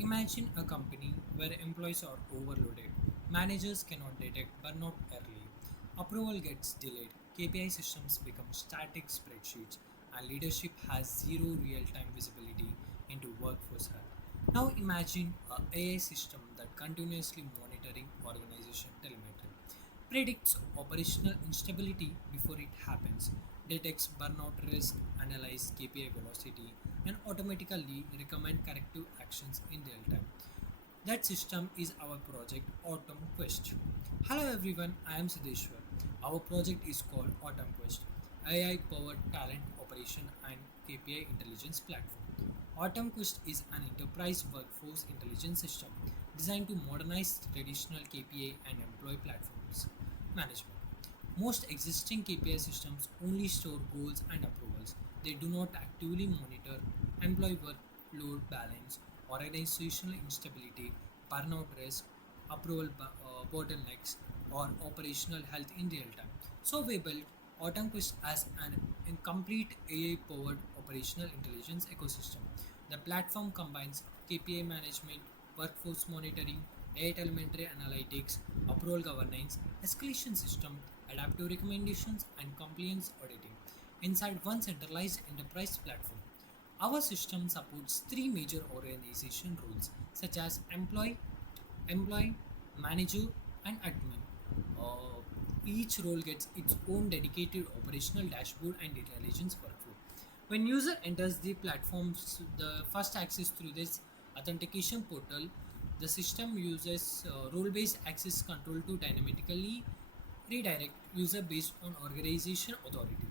Imagine a company where employees are overloaded, managers cannot detect burnout early, approval gets delayed, KPI systems become static spreadsheets, and leadership has zero real time visibility into workforce health. Now imagine a AI system that continuously monitoring organization telemetry, predicts operational instability before it happens, detects burnout risk, analyzes KPI velocity, and automatically recommend corrective actions in real time. That system is our project ATOMQuEST. Hello everyone, I am Siddheshwar. Our project is called ATOMQuEST, AI powered talent operation and KPI intelligence platform. ATOMQuEST is an enterprise workforce intelligence system designed to modernize traditional KPI and employee platforms management. Most existing KPI systems only store goals and approvals. They do not actively monitor employee workload balance, organizational instability, burnout risk, bottlenecks, or operational health in real time. So we built AutomQuest as an incomplete AI-powered operational intelligence ecosystem. The platform combines KPI management, workforce monitoring, AI telemetry analytics, approval governance, escalation system, adaptive recommendations, and compliance auditing inside one centralized enterprise platform. Our system supports three major organization roles such as employee, manager, and admin. Each role gets its own dedicated operational dashboard and intelligence workflow. When user enters the platforms, the first access through this authentication portal, the system uses role-based access control to dynamically redirect user based on organization authority.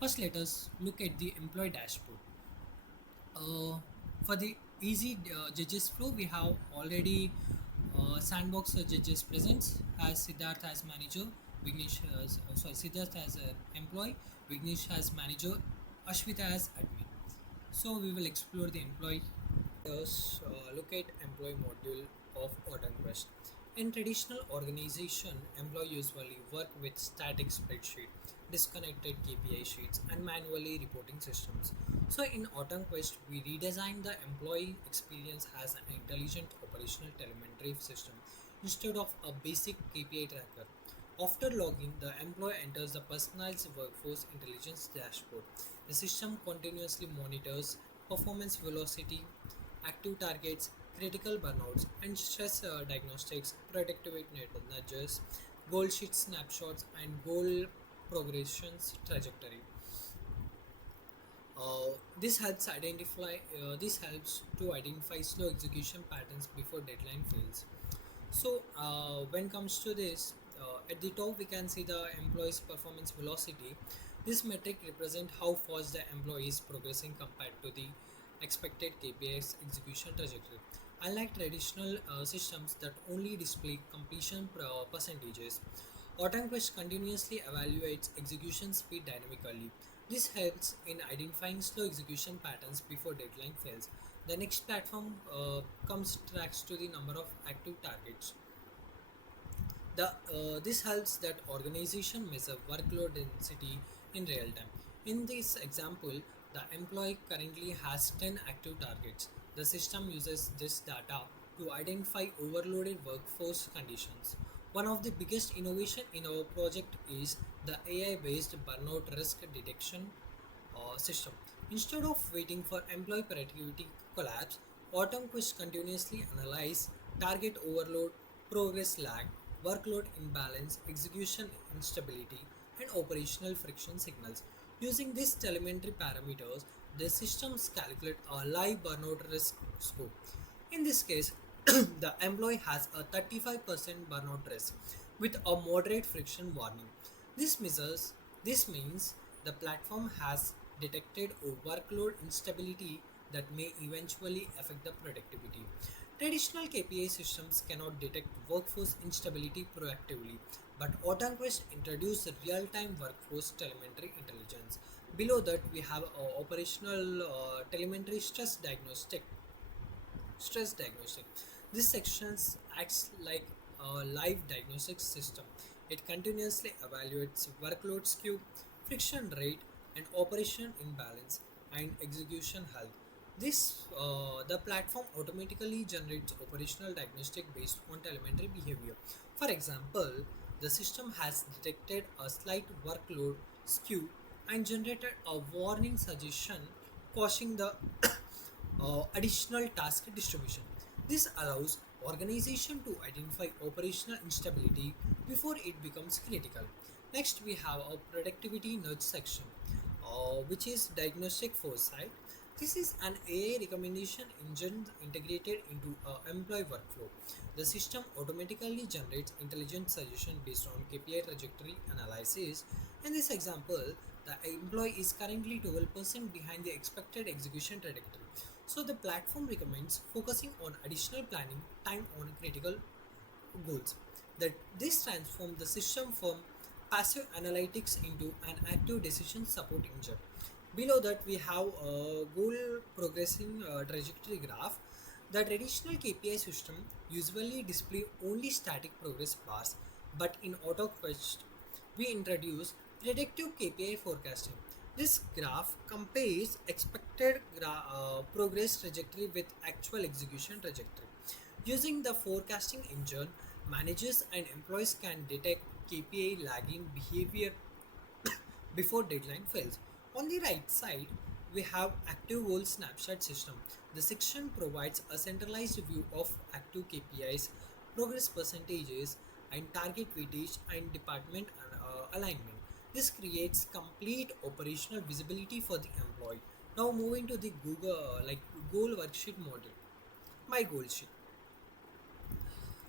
First, let us look at the employee dashboard. For the easy judges flow, we have already sandbox judges presents as Siddharth as manager, Vignesh Siddharth as an employee, Vignesh as manager, Ashwita as admin. So we will explore the employee. Let's look at employee module of AutoQuest. In traditional organization, employees usually work with static spreadsheet, disconnected KPI sheets, and manually reporting systems. So in AutoQuest, we redesigned the employee experience as an intelligent operational telemetry system instead of a basic KPI tracker. After login, the employee enters the personalized workforce intelligence dashboard. The system continuously monitors performance velocity, active targets, critical burnouts, and stress diagnostics, productivity nudges, goal sheet snapshots, and goal progressions trajectory. This helps to identify slow execution patterns before deadline fails. So when comes to this, at the top we can see the employee's performance velocity. This metric represents how fast the employee is progressing compared to the expected KPIs execution trajectory. Unlike traditional systems that only display completion percentages, AutoQuest continuously evaluates execution speed dynamically. This helps in identifying slow execution patterns before deadline fails. The next platform comes tracks to the number of active targets. This helps that organization measure workload density in real time. In this example, the employee currently has 10 active targets. The system uses this data to identify overloaded workforce conditions. One of the biggest innovation in our project is the AI-based burnout risk detection system. Instead of waiting for employee productivity collapse, AutomQuest continuously analyze target overload, progress lag, workload imbalance, execution instability, and operational friction signals. Using these telemetry parameters, the systems calculate a live burnout risk score. In this case, the employee has a 35% burnout risk with a moderate friction warning. This measures this means the platform has detected a workload instability that may eventually affect the productivity. Traditional KPI systems cannot detect workforce instability proactively, but AutoQuest introduced real-time workforce telemetry intelligence. Below that, we have operational telemetry stress diagnostic. This section acts like a live diagnostic system. It continuously evaluates workload skew, friction rate, and operation imbalance and execution health. The platform automatically generates operational diagnostic based on telemetry behavior. For example, the system has detected a slight workload skew and generated a warning suggestion causing the additional task distribution. This allows organization to identify operational instability before it becomes critical. Next, we have a productivity nudge section, which is diagnostic foresight. This is an AI recommendation engine integrated into an employee workflow. The system automatically generates intelligent suggestions based on KPI trajectory analysis. In this example, the employee is currently 12% behind the expected execution trajectory. So the platform recommends focusing on additional planning time on critical goals. That this transforms the system from passive analytics into an active decision support engine. Below that we have a goal progressing trajectory graph. The traditional KPI system usually display only static progress bars, but in AutoQuest we introduce predictive KPI forecasting. This graph compares expected progress trajectory with actual execution trajectory. Using the forecasting engine, managers and employees can detect KPI lagging behavior before deadline fails. On the right side, we have active goal snapshot system. The section provides a centralized view of active KPIs, progress percentages, and target weightage and department alignment. This creates complete operational visibility for the employee. Now moving to the Google goal worksheet model. My goal sheet.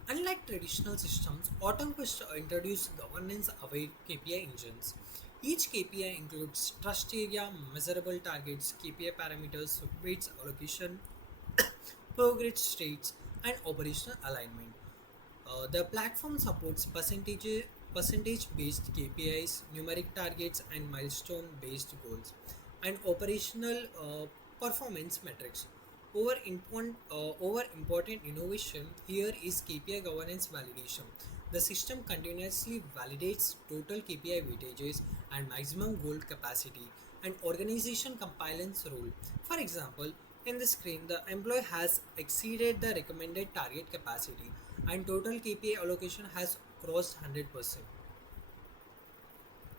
Unlike traditional systems, AutoMQuest introduced governance-aware KPI engines. Each KPI includes trust area, measurable targets, KPI parameters, weights allocation, progress states, and operational alignment. The platform supports percentage-based KPIs, numeric targets, and milestone-based goals, and operational performance metrics. Over important innovation here is KPI governance validation. The system continuously validates total KPI weightages and maximum goal capacity and organization compliance role. For example, in the screen, the employee has exceeded the recommended target capacity and total KPI allocation has crossed 100%.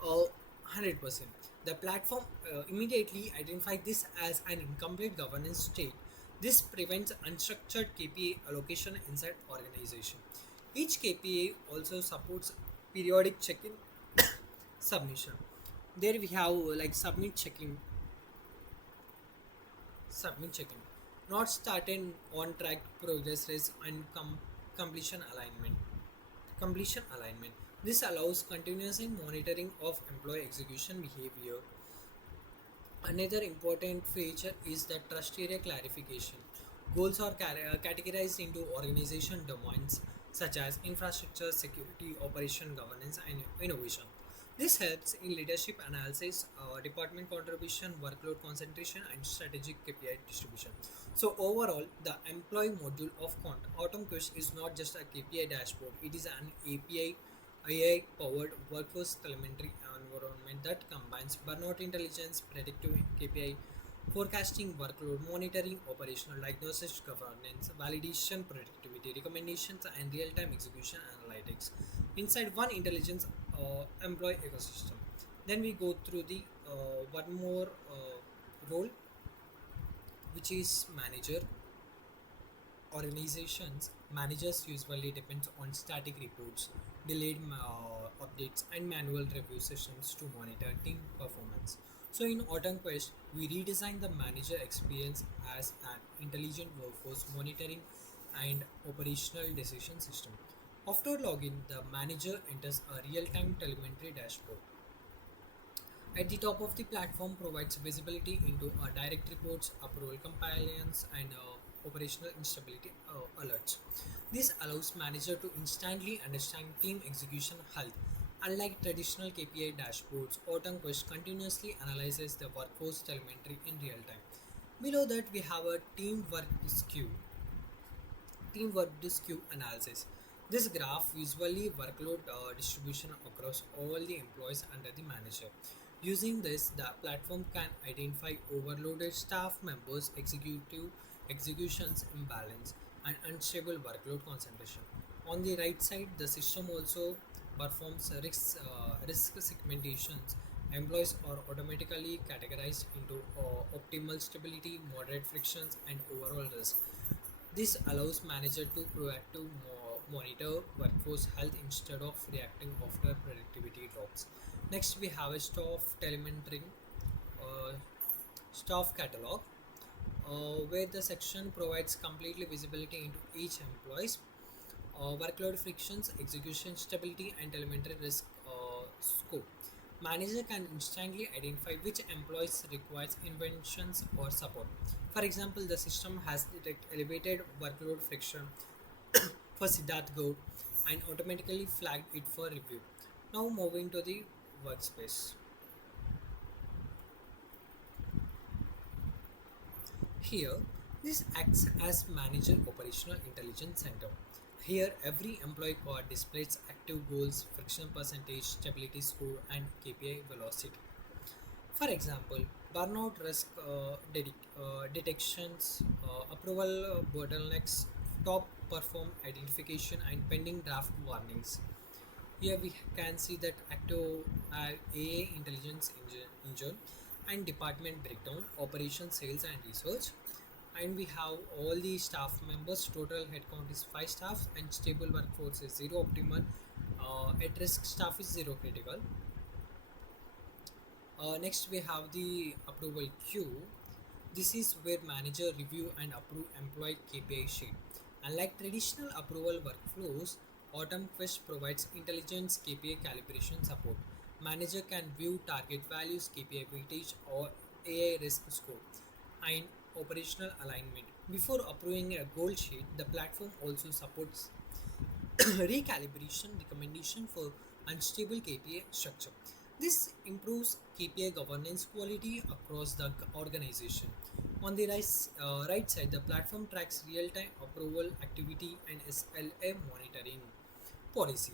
100%. The platform immediately identifies this as an incomplete governance state. This prevents unstructured KPA allocation inside organization. Each KPA also supports periodic check-in submission. There we have submit checking, not started on track progress rates and completion alignment. Completion alignment. This allows continuous monitoring of employee execution behavior. Another important feature is the trust area clarification. Goals are categorized into organization domains such as infrastructure, security, operation, governance, and innovation. This helps in leadership analysis, department contribution, workload concentration, and strategic KPI distribution. So overall, the employee module of AutomQuest is not just a KPI dashboard; it is an AI-powered workforce telemetry environment that combines burnout intelligence, predictive KPI, forecasting, workload monitoring, operational diagnosis, governance, validation, productivity recommendations, and real-time execution analytics inside one intelligence employee ecosystem. Then we go through the one more role, which is manager. Organizations managers usually depends on static reports, delayed updates, and manual review sessions to monitor team performance. So in AutomQuest, we redesign the manager experience as an intelligent workforce monitoring and operational decision system. After login, the manager enters a real-time telemetry dashboard at the top of the platform provides visibility into direct reports, approval compliance, and operational instability alerts. This allows manager to instantly understand team execution health. Unlike traditional KPI dashboards, AutomQuest continuously analyzes the workforce telemetry in real time. Below that, we have a teamwork disk analysis. This graph usually workload distribution across all the employees under the manager. Using this, the platform can identify overloaded staff members, executions imbalance, and unstable workload concentration. On the right side, the system also performs risk segmentations. Employees are automatically categorized into optimal stability, moderate frictions, and overall risk. This allows manager to proactive monitor workforce health instead of reacting after productivity drops. Next, we have a staff telemetry, uh, staff catalog, where the section provides completely visibility into each employee's workload frictions, execution stability, and telemetry risk scope. Manager can instantly identify which employees requires interventions or support. For example, the system has detected elevated workload friction for Siddharth Gaur and automatically flagged it for review. Now moving to the workspace. Here, this acts as manager operational intelligence center. Here, every employee card displays active goals, friction percentage, stability score, and KPI velocity. For example, burnout risk detections, approval bottlenecks, top perform identification, and pending draft warnings. Here we can see that active AI intelligence engine and department breakdown, operations, sales, and research. And we have all the staff members. Total headcount is 5 staffs, and stable workforce is 0 optimal. At risk staff is 0 critical. Next we have the approval queue. This is where manager review and approve employee KPI sheet. Unlike traditional approval workflows, ATOMQuEST provides intelligence KPI calibration support. Manager can view target values, KPI weightage, or AI risk score, and operational alignment. Before approving a goal sheet, the platform also supports recalibration recommendation for unstable KPI structure. This improves KPI governance quality across the organization. On the right side, the platform tracks real-time approval activity and SLA monitoring policy.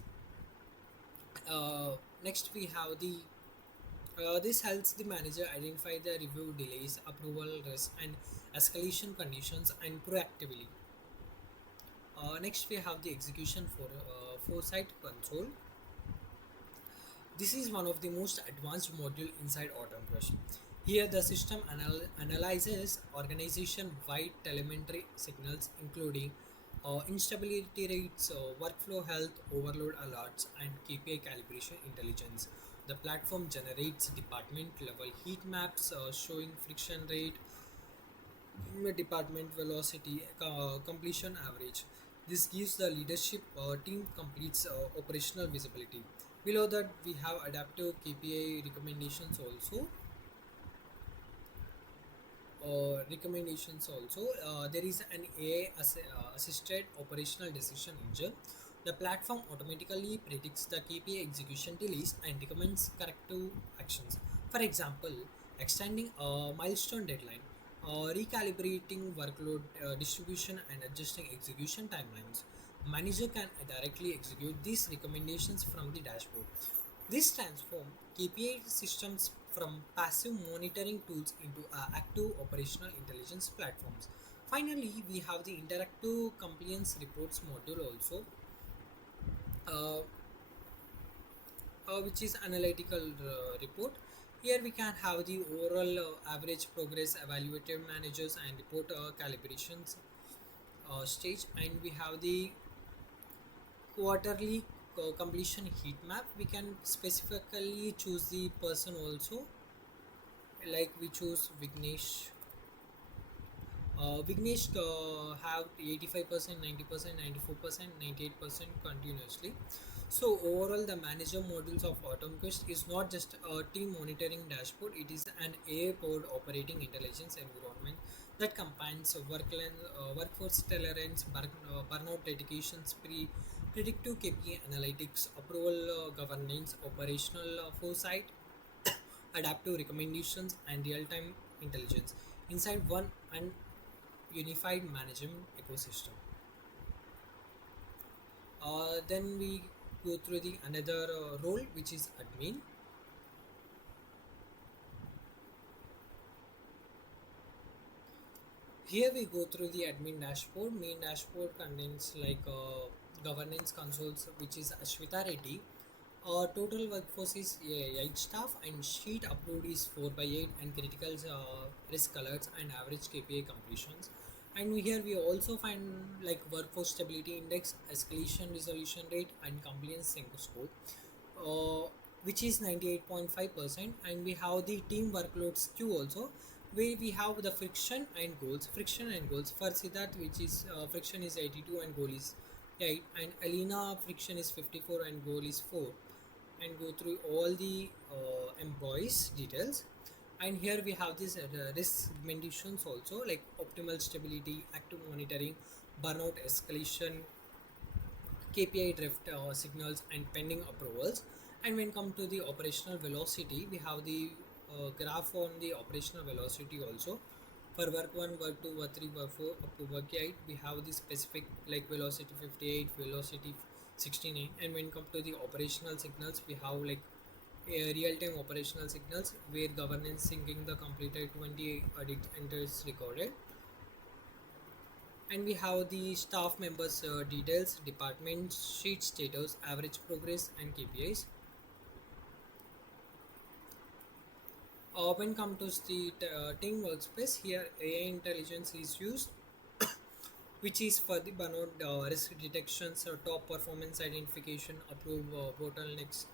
Next, we have the this helps the manager identify the review delays, approval risk, and escalation conditions, and proactively. Next, we have the execution for foresight console. This is one of the most advanced module inside AutoMQuest. Here, the system analyzes organization-wide telemetry signals, including instability rates, workflow health, overload alerts, and KPI calibration intelligence. The platform generates department-level heat maps showing friction rate, department velocity, completion average. This gives the leadership team completes operational visibility. Below that, we have adaptive KPI recommendations also. There is an AI assisted operational decision engine. The platform automatically predicts the KPI execution delays and recommends corrective actions. For example, extending a milestone deadline, recalibrating workload distribution, and adjusting execution timelines. Manager can directly execute these recommendations from the dashboard. This transforms KPI systems from passive monitoring tools into active operational intelligence platforms. Finally, we have the interactive compliance reports module also, uh, which is analytical report. Here we can have the overall average progress evaluated managers and report calibrations stage, and we have the quarterly completion heat map. We can specifically choose the person also, like we choose Vignesh have 85%, 90%, 94%, 98% continuously. So overall, the manager modules of AutoMQuest is not just a team monitoring dashboard. It is an AI-powered operating intelligence environment that combines workforce tolerance, burnout dedications, predictive KPI analytics, approval governance, operational foresight, adaptive recommendations, and real-time intelligence inside one unified management ecosystem. Then we go through the another role, which is admin. Here we go through the admin dashboard. Main dashboard contains like governance consoles, which is Ashwita Reddy. Total workforce is 8 staff, and sheet approved is 4 by 8, and critical risk alerts and average KPI completions. And here we also find like workforce stability index, escalation resolution rate, and compliance sync score, uh, which is 98.5%. And we have the team workloads queue also, where we have the friction and goals for Siddharth, which is friction is 82 and goal is 8, and Alina friction is 54 and goal is 4. And go through all the employees details. And here we have this risk segmentations also, like optimal stability, active monitoring, burnout escalation, KPI drift signals, and pending approvals. And when come to the operational velocity, we have the graph on the operational velocity also. For work 1, work 2, work 3, work 4 up to work 8, we have the specific like velocity 58, velocity 69. And when come to the operational signals, we have like real-time operational signals, where governance syncing the completed 20 audit entries recorded. And we have the staff members details, department sheet status, average progress, and KPIs. When come to the team workspace, here AI intelligence is used, which is for the burnout risk detections, top performance identification, approve bottlenecks,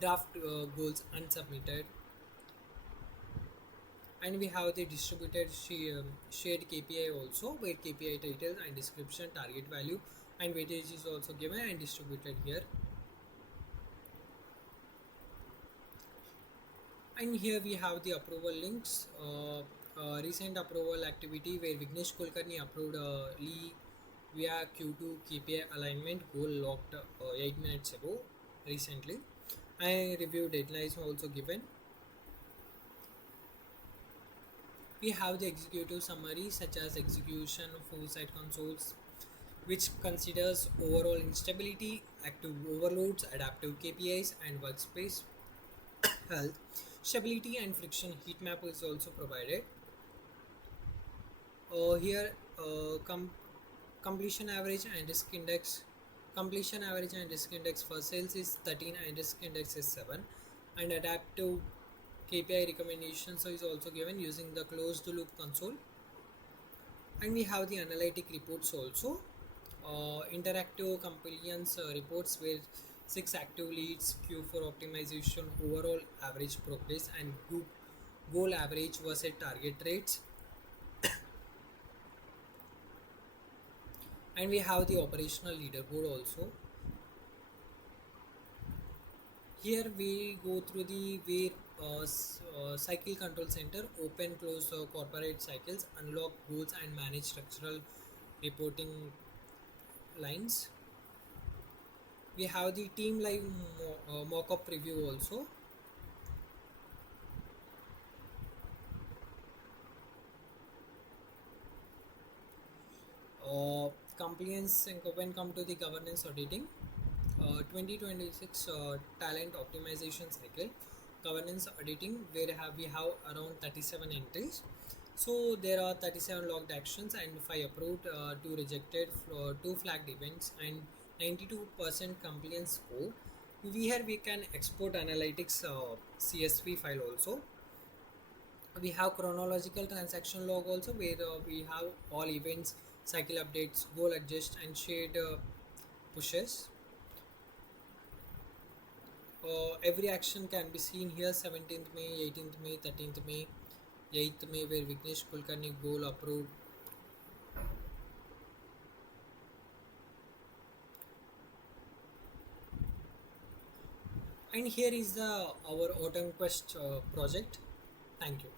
draft goals unsubmitted. And we have the distributed shared KPI also, where KPI title and description, target value, and weightage is also given and distributed here. And here we have the approval links, recent approval activity, where Vignesh Kulkarni approved Lee via Q2 KPI alignment goal locked 8 minutes ago recently. And review deadlines also given. We have the executive summary, such as execution of oversight consoles, which considers overall instability, active overloads, adaptive KPIs, and workspace health. Stability and friction heat map is also provided. Here completion average and risk index. Completion average and risk index for sales is 13 and risk index is 7. And adaptive KPI recommendations is also given using the closed loop console. And we have the analytic reports also, interactive compliance reports, where 6 active leads, Q4 optimization, overall average progress, and goal average versus target rates. And we have the operational leaderboard also. Here we go through the where cycle control center, open close corporate cycles, unlock goals, and manage structural reporting lines. We have the team live mock-up preview also. Compliance, when come to the governance auditing, 2026 talent optimization cycle governance auditing, where we have around 37 entries. So there are 37 logged actions and 5 approved, 2 rejected, 2 flagged events, and 92% compliance score. Here we can export analytics CSV file also. We have chronological transaction log also, where we have all events, cycle updates, goal adjust, and shared pushes. Every action can be seen here: 17th May, 18th May, 13th May, 8th May, where Vignesh Kulkarni goal approved. And here is the our ATOMQuEST project. Thank you.